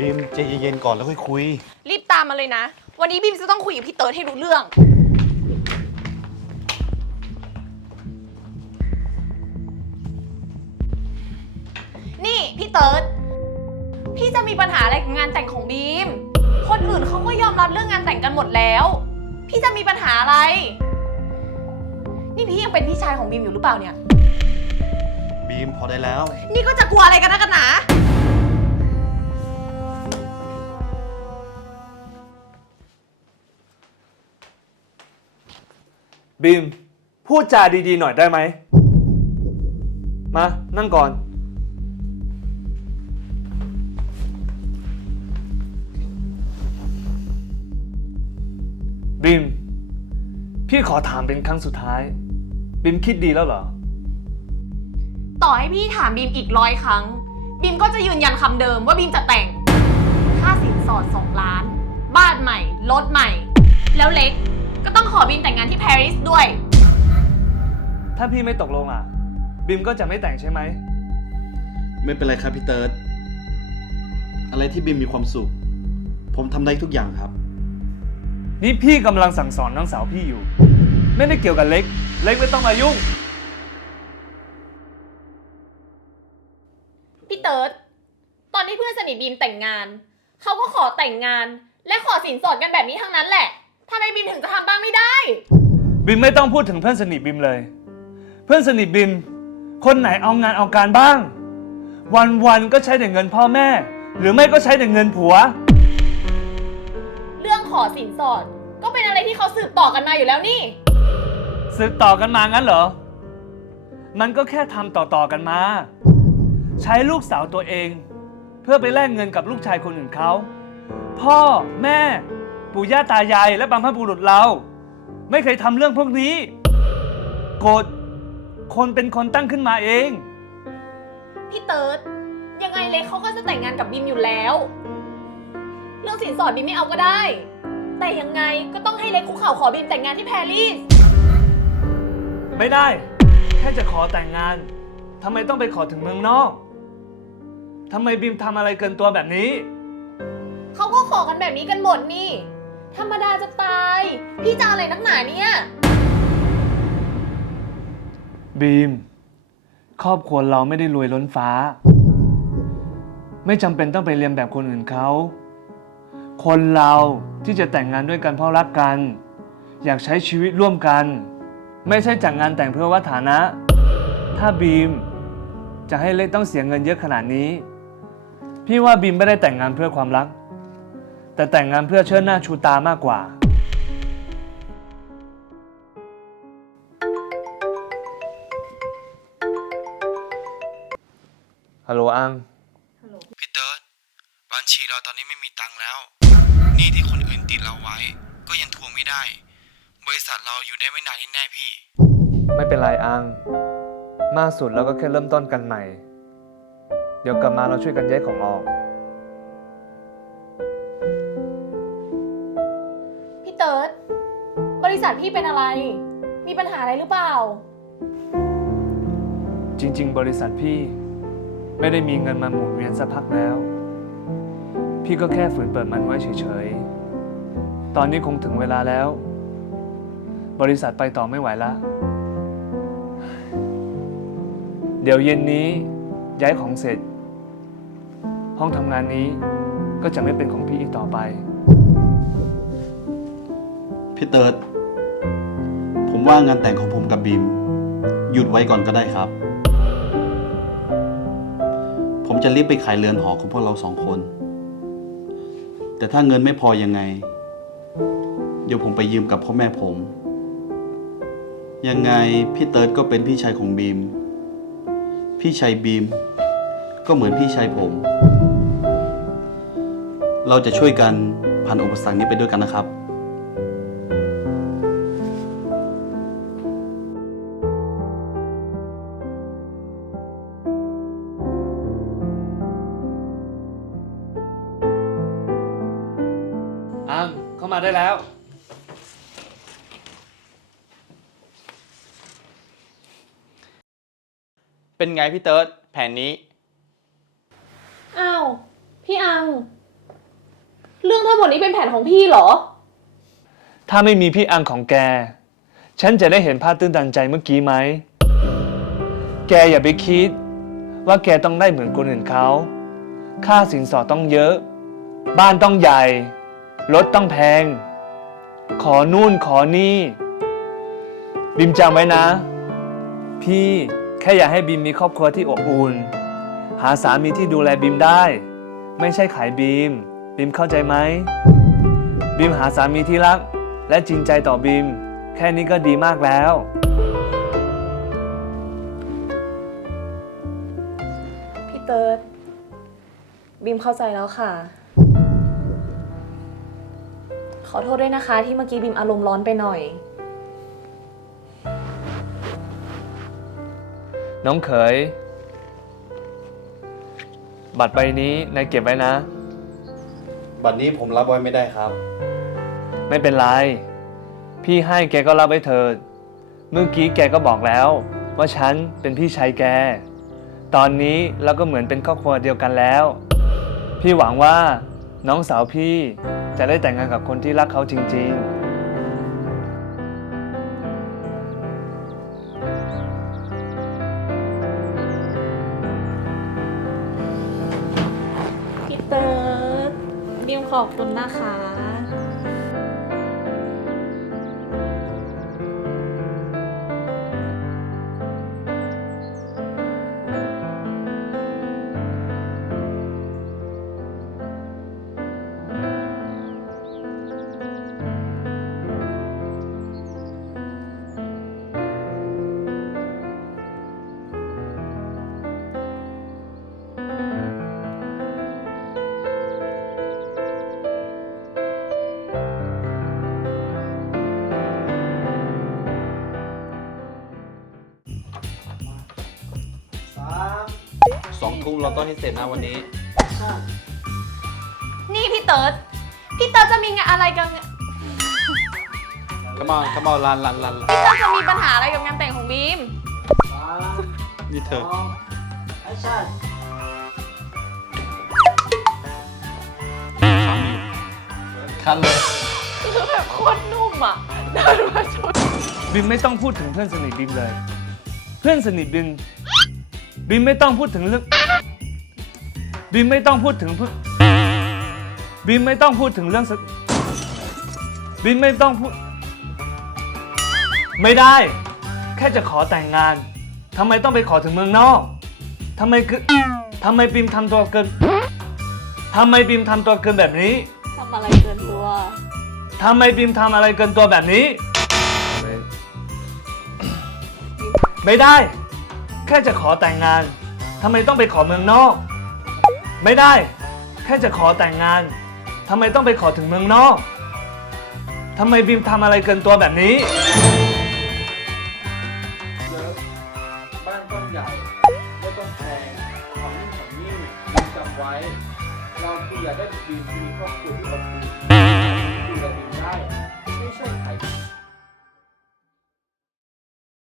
บีมใจเย็นๆก่อนแล้วค่อยคุย รีบตามมาเลยนะ วันนี้บีมจะต้องคุยกับพี่เติร์ดให้รู้เรื่อง นี่พี่เติร์ดพี่จะมีปัญหาอะไรกับงานแต่งของบีม คนอื่นเขาก็ยอมรับเรื่องงานแต่งกันหมดแล้ว พี่จะมีปัญหาอะไร นี่พี่ยังเป็นพี่ชายของบีมอยู่หรือเปล่าเนี่ย บีมพอได้แล้ว นี่ก็จะกลัวอะไรกันนะกันหนา บีม พูดจาดีๆหน่อยได้ไหม มา นั่งก่อน บีม พี่ขอถามเป็นครั้งสุดท้าย บีมคิดดีแล้วเหรอ ต่อให้พี่ถามบีมอีกร้อยครั้ง บีมก็จะยืนยันคำเดิมว่าบีมจะแต่ง ค่าสินสอดสองล้าน บ้านใหม่ รถใหม่ แล้วเล็ก ก็ต้องขอบีมแต่งงานที่ปารีสด้วย ถ้าพี่ไม่ตกลงอะบีมก็จะไม่แต่งใช่ไหม ไม่เป็นไรครับพี่เติร์ดอะไรที่บีมมีความสุข ผมทำได้ทุกอย่างครับ นี่พี่กำลังสั่งสอนน้องสาวพี่อยู่ ไม่ได้เกี่ยวกับเล็ก เล็กไม่ต้องมายุ่ง พี่เติร์ดตอนที่เพื่อนสนิทบีมแต่งงาน เขาก็ขอแต่งงานและขอสินสอดกันแบบนี้ทั้งนั้นแหละ ทำไมบีมถึงจะทำบ้างไม่ได้ บิมไม่ต้องพูดถึงเพื่อนสนิทบิมเลย เพื่อนสนิทบิมคนไหนเอางานเอาการบ้าง วันวันๆก็ใช้แต่เงินพ่อแม่ หรือไม่ก็ใช้แต่เงินผัว เรื่องขอสินสอด ก็เป็นอะไรที่เขาสืบต่อกันมาอยู่แล้วนี่ สืบต่อกันมางั้นเหรอ มันก็แค่ทำต่อๆกันมา ใช้ลูกสาวตัวเอง เพื่อไปแลกเงินกับลูกชายคนอื่นเขา พ่อแม่ ปู่ย่าตายายและบรรพบุรุษเรา ไม่เคยทำเรื่องพวกนี้กฎคนเป็นคนตั้งขึ้นมาเอง พี่เติร์ดยังไงเล็กเขาก็จะแต่งงานกับบีมอยู่แล้ว เรื่องสินสอดบีมไม่เอาก็ได้ แต่ยังไงก็ต้องให้เล็กคุกเข่าขอบีมแต่งงานที่ปารีสไม่ได้ แค่จะขอแต่งงานทำไมต้องไปขอถึงเมืองนอกทำไมบิมทำอะไรเกินตัวแบบนี้ เขาก็ขอกันแบบนี้กันหมดนี่ ธรรมดาจะตาย พี่จะเอาอะไรนักหนาเนี่ย บีม ครอบครัวเราไม่ได้รวยล้นฟ้า ไม่จำเป็นต้องไปเรียนแบบคนอื่นเขา คนเราที่จะแต่งงานด้วยกันเพราะรักกัน อยากใช้ชีวิตร่วมกัน ไม่ใช่จากงานแต่งเพื่อวัฒานะ ถ้าบีม จะให้เล็กต้องเสียเงินเยอะขนาดนี้ พี่ว่าบีมไม่ได้แต่งงานเพื่อความรัก แต่แต่งงานเพื่อเชิดหน้าชูตามากกว่า ฮัลโหลอัง พี่เติร์ดบัญชีเราตอนนี้ไม่มีตังค์แล้วหนี้ที่คนอื่นติดเราไว้ ก็ยังทวงไม่ได้ บริษัทเราอยู่ได้ไม่นานแน่ๆพี่ ไม่เป็นไรอัง มากสุดเราก็แค่เริ่มต้นกันใหม่ เดี๋ยวกลับมาเราช่วยกันแยกของออก ริษัทพี่เป็นอะไร มีปัญหาอะไรหรือเปล่า จริง ๆ บริษัทพี่ ไม่ได้มีเงินมาหมุนเวียนสักพักแล้ว พี่ก็แค่ฝืนเปิดมันไว้เฉยๆ ตอนนี้คงถึงเวลาแล้ว บริษัทไปต่อไม่ไหวละ เดี๋ยวเย็นนี้ย้ายของเสร็จ ห้องทำงานนี้ก็จะไม่เป็นของพี่อีกต่อไป พี่เติร์ด ผมว่างานแต่งของผมกับบีม หยุดไว้ก่อนก็ได้ครับ ผมจะรีบไปขายเรือนหอของพวกเราสองคน แต่ถ้าเงินไม่พอยังไง เดี๋ยวผมไปยืมกับพ่อแม่ผม ยังไงพี่เติร์ดก็เป็นพี่ชายของบีม พี่ชายบีม ก็เหมือนพี่ชายผม เราจะช่วยกันผ่านอุปสรรคนี้ไปด้วยกันนะครับ แล้ว เป็นไงพี่เติร์ดแผนนี้ อ้าว พี่อัง เรื่องทั้งหมดนี้เป็นแผนของพี่เหรอ ถ้าไม่มีพี่อังของแก ฉันจะได้เห็นภาพตื้นตันใจเมื่อกี้ไหม แกอย่าไปคิด ว่าแกต้องได้เหมือนคนอื่นเขา ค่าสินสอดต้องเยอะ บ้านต้องใหญ่ รถต้องแพง ขอนู่นขอนี่ บิมจำไว้นะ พี่แค่อยากให้บิมมีครอบครัวที่อบอุ่น หาสามีที่ดูแลบิมได้ ไม่ใช่ขายบิม บิมเข้าใจไหม บิมหาสามีที่รัก และจริงใจต่อบิม แค่นี้ก็ดีมากแล้ว พี่เติร์ดบีมเข้าใจแล้วค่ะ ขอโทษด้วยนะคะ ที่เมื่อกี้บีมอารมณ์ร้อนไปหน่อย น้องเขย บัตรใบนี้นายเก็บไว้นะ บัดนี้ผมรับไว้ไม่ได้ครับ ไม่เป็นไร พี่ให้แกก็รับไว้เถิด เมื่อกี้แกก็บอกแล้ว ว่าฉันเป็นพี่ชายแก ตอนนี้เราก็เหมือนเป็นครอบครัวเดียวกันแล้ว พี่หวังว่า น้องสาวพี่จะได้แต่งงานกับคนที่รักเขาจริง ๆ พี่เติร์ดบีมขอบคุณนะคะ ทุ่มเราต้องให้เสร็จนะวันนี้ นี่พี่เติร์ดพี่เติร์ดจะมีงานอะไรกับงานขมอนขมอนลันลันลันพี่เติร์ดจะมีปัญหาอะไรกับงานแต่งของบีมนี่เธอคันเลยคือแบบโคตรนุ่มอะเดินมาชนบิมไม่ต้องพูดถึงเพื่อนสนิทบิมเลย เพื่อนสนิทบิมบิมไม่ต้องพูดถึงเรื่อง บิมไม่ต้องพูดถึงเพื่อนบิมไม่ต้องพูดถึงเรื่องสบิมไม่ต้องพูด ไม่ได้ แค่จะขอแต่งงานทำไมต้องไปขอถึงเมืองนอกทำไมคือทำไมบิมทำตัวเกินทำไมบิมทำตัวเกินแบบนี้ทำอะไรเกินตัวทำไมบิมทำอะไรเกินตัวแบบนี้ ไม่ได้ แค่จะขอแต่งงานทำไมต้องไปขอเมืองนอก ไม่ได้ แค่จะขอแต่งงานทำไมต้องไปขอถึงเมืองนอกทำไมบีมทำอะไรเกินตัวแบบนี้ เยอะ บ้านต้องใหญ่ไม่ต้องแพง ของนู่นของนี่คุณจำไว้ เราคืออยากได้บีมที่มีครอบครัวที่อบอุ่น